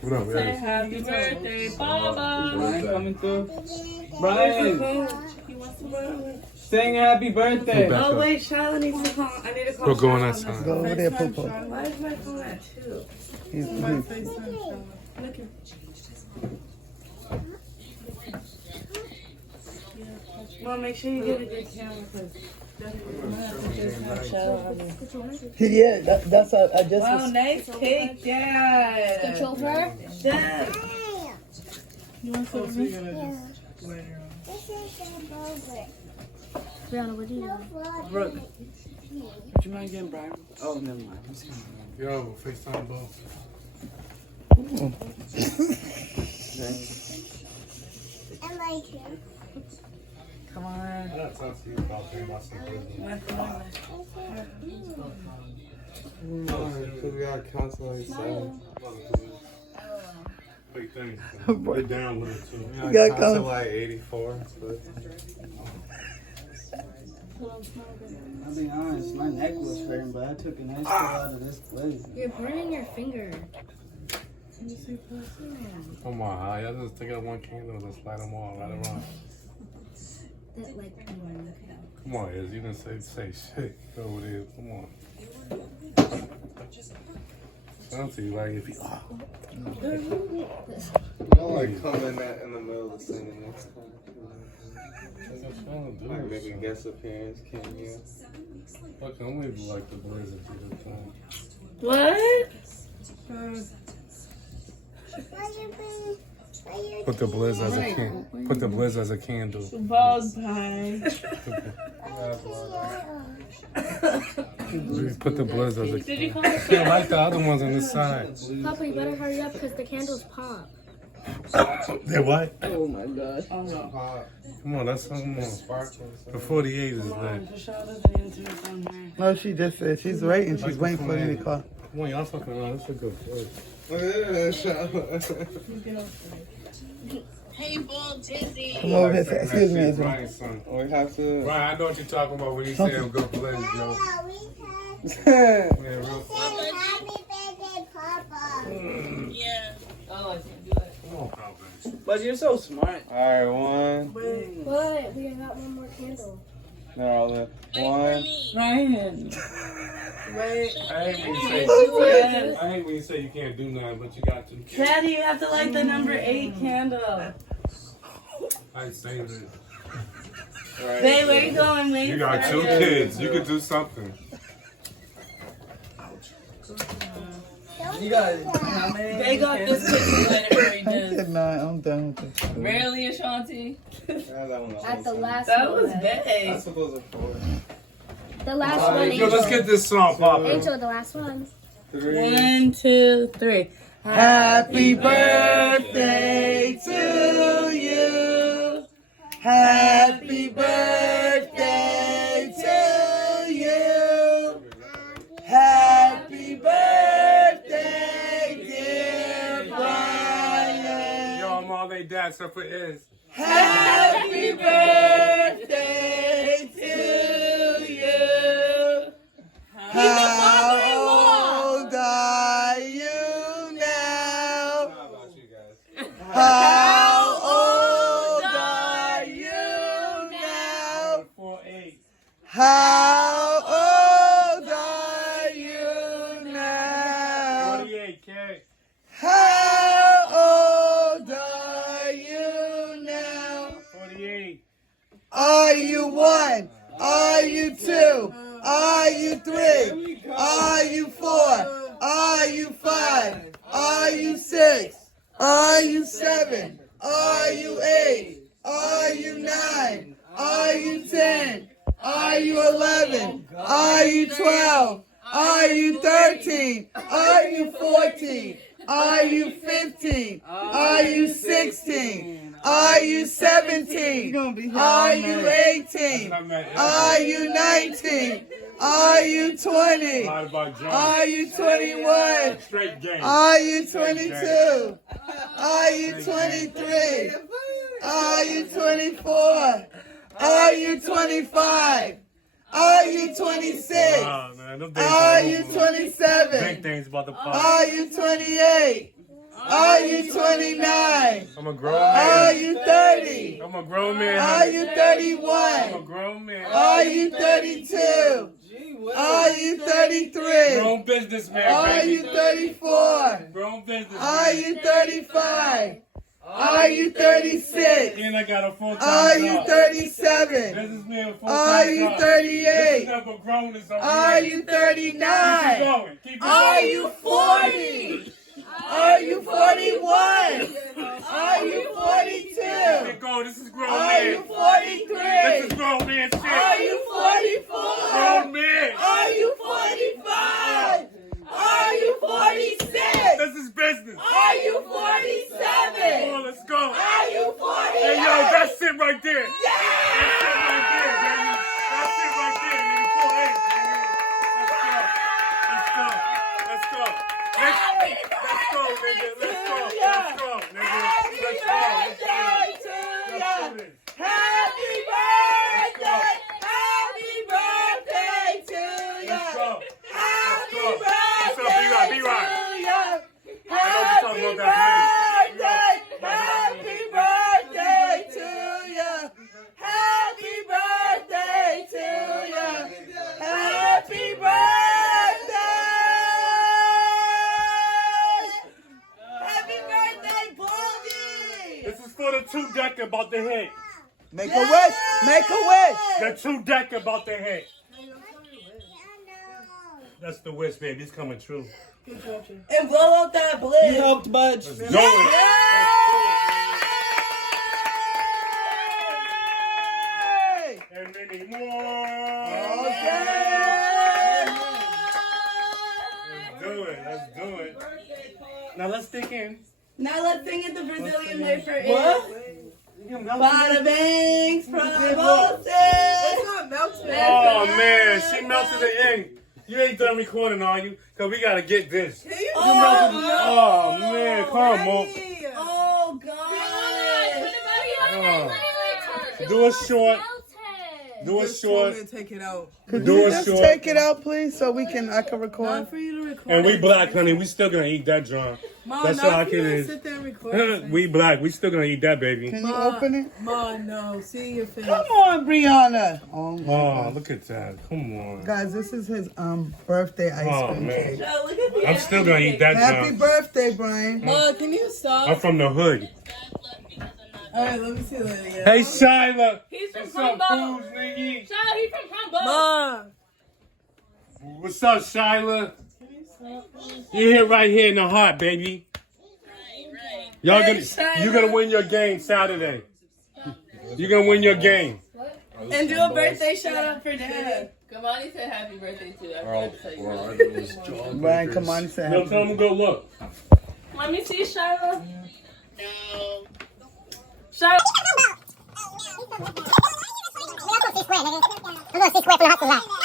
What up, Say Eddie? happy birthday, Baba. Brian coming through. Brian, sing happy birthday. Oh wait, Charlotte needs to call. I need to call. Go on Charlotte. that side. Go over there, Popo. Why is my phone at 2? Look at. Well, make sure you get a good camera because. Yeah, that's how I just Wow, was. nice cake, Dad. Control her? Dad. You want some of this? Brianna, what do you want? Brooke, would you mind getting Brian? Oh, never mind. Let's get Yo, FaceTime bro. I like him. Come on. I gotta talk to you about paying my subscription. We got constantly seven. Big things. We're down with it too. We got got constantly like 84. But I'll be honest, my neck was hurting, but I took a nice pull out of this place. You're burning your finger. Come on, y'all just take out one candle and light them all, light them on. That like Come on, Iz, you didn't say shit over there. Come on. Sounds to you like if you. Don't like come in that in the middle of singing next time. Like maybe guest appearance, cameo. Fuck, I'm waiting like the Blizzard to the time. What? Put the Blizz as a candle. Put the Blizz as a candle. Bug pie. Put the Blizz as a. Did you call Yeah, like the other ones on this side. Papa, you better hurry up because the candles pop. They're what? Oh my god. Oh no. Come on, that's something more. The 48 is lit. Charlotte doesn't need to do on her. No, she just said she's waiting. She's waiting for me to call. Come on, y'all fucking around. That's a good place. Look at that shot. Hey, Bull Dizzy. Come over here. Excuse me, Ezra. Brian's son. We have to. Brian, I know what you're talking about when you say I'm good Blizz, yo. Yeah, Yeah, real. Yeah. Oh, I can't do it. Come on, Papa. but you're so smart. Alright, one. But we got one more candle. They're all in. One. Ryan. Wait. I hate when you say you can't do nothing, but you got to. Daddy, you have to light the number 8 candle. I saved it. Right. Babe, where you going? Wait You got for 2 you. kids. You could do something. You got how many? They got this picture later we did. Nah, I'm done with this. Really, Ashanti? At the last That one. was big. I suppose it's 4. The last one, Yo, let's Angel. get this song popping. Angel, the last one. 3. 1, 2, 3. Happy birthday to you. Happy birthday to you. Happy birthday, dear Brian. Yo, I'm all they dad, except for Iz. Happy birthday to you. How old are you now? How about you guys? How old are you now? 4-8. How old are you now? 48K. How old are you now? 48. Are you 1? Are you 2? Are you 3? Are you 4? Are you 5? Are you 6? Are you 7? Are you 8? Are you 9? Are you 10? Are you 11? Are you 12? Are you 13? Are you 14? Are you 15? Are you 16? Are you 17? Are you 18? Are you 19? Are you 20? Are you 21? Straight game. Are you 22? Are you 23? Are you 24? Are you 25? Are you 26? Nah, man, them days Are are you over. 27? Big things about the pop. Are you 28? Are you 29? I'm a grown Are man. you 30? I'm a grown man. Are you I'm a 31? grown man. Are you 32? Are you 33? Grown businessman, Are baby. you 34? Grown businessman. Are you 35? Are you 36? And I got a full-time Are you job. 37? Businessman, full-time Are you job. 38? This is for grown-ups over Are here. you Keep it 39? going. Keep it Are going. you 40? Are you 41? Are you 42? Keep it going. This is grown Are you man. 43? This is grown man shit. Are you 44? Grown man. Are you 45? Are you 46? This is business. Are you 47? Come on, let's go. Are you 48? Hey, yo, that's it right there. Yeah! That's it right there, baby. That's it right there, nigga. 48, baby. Let's go. Let's go. Let's go. Let's go, nigga. Let's go. Let's go, nigga. Let's go. Birthday to Let's ya! do this. Happy birthday! Happy birthday to ya! Let's go. Happy Let's go. What's up, birthday B-Rock? to ya! I know you're talking Happy about that birthday! Happy birthday to ya! Happy birthday to ya! Happy birthday! Happy birthday, Baldy! This is for the 2-deck about to hit. Make a wish! Make a wish! The 2-deck about to hit. That's the wish, baby. It's coming true. And blow out that bliss! You helped, Budge. Let's do it. Yay! And many more. Okay! Let's do it. Let's do it. Now let's dig in. Now let's sing it the Brazilian way for it. What? Bada bangs from It's not melted. Oh man, she melted the ink. You ain't done recording, are you? Cause we gotta get this. Oh man, come on, Mo. Oh God. Do it short. Do it short. Take it out. Could Do you it just short. take it out, please, so I can record? Not for you to record. And we black, honey. We still gonna eat that, John. Mom, That's not how I for can you to is. sit there and record. We black. We still gonna eat that, baby. Can you open it? Mom, no. See your face. Come on, Brianna. Oh, my Oh, God. look at that. Come on. Guys, this is his birthday ice Oh cream man. cake. Yo, look at I'm still gonna eat that, Happy John. birthday, Brian. Mom, can you stop? I'm from the hood. All right, let me see that again. Hey, Shyla. He's from What's up, Humboldt. fools, nigga? Shout, he's from Humboldt. Mom. What's up, Shyla? You're here right here in the heart, baby. Y'all you're gonna win your game Saturday. You're gonna win your game. And do a birthday shout out for Dad. Kamani said happy birthday to you. Brian, come on, say No, happy tell them to go look. Let me see, Shiloh. No. Shiloh. I'm gonna see square, nigga. I'm gonna see square from the hustle.